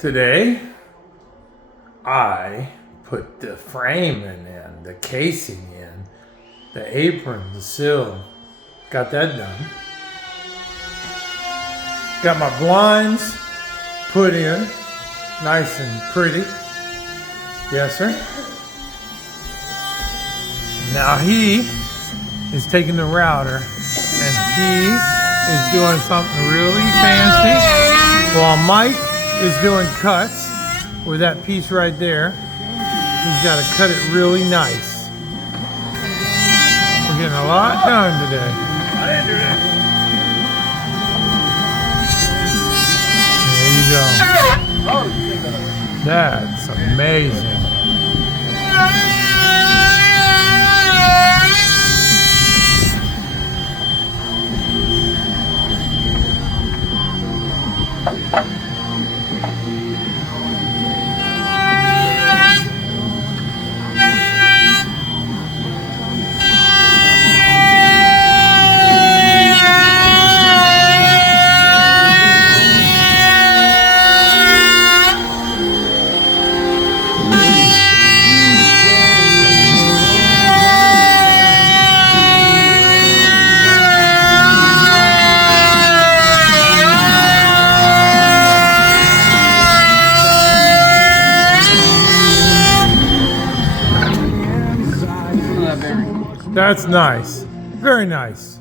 Today, I put the framing in, the casing in, the apron, the sill. Got that done. Got my blinds put in, nice and pretty. Yes, sir. Now he is taking the router and he is doing something really fancy while Mike is doing cuts with that piece right there. He's got to cut it really nice. We're getting a lot done today. I didn't do that. There you go. That's amazing. That's nice. Very nice.